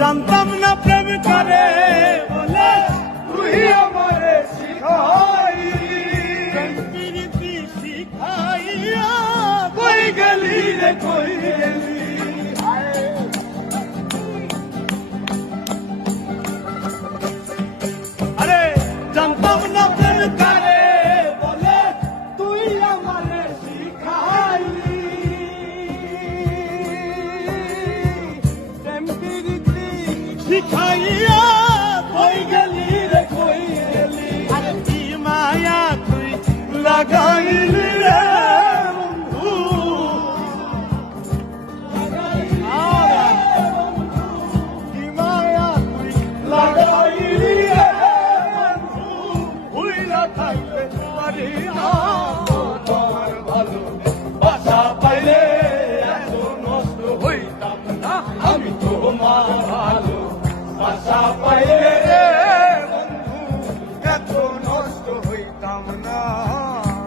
জানতাম না প্রেম করে বলে তুই আমারে শিখাইলি, প্রীতি শিখাইয়া কই গেলি রে কই গেলি। আরে জানতাম না প্রেম করে বলে তুই আমারে শিখাইলি, প্রেম প্রীতি শিখাইয়া কই গেলি রে কই গেলি। আরে কি মায়া তুই লাগাইলি রে বন্ধু, কি মায়া তুই লাগাইলি রে বন্ধু, ভুইলা থাকতে পারি না তোমার ভালো বাসা পাইলে এত নষ্ট হইতাম না আমি তোমার ভালো বাসা পাইলে রে বন্ধু এত নষ্ট হইতাম না।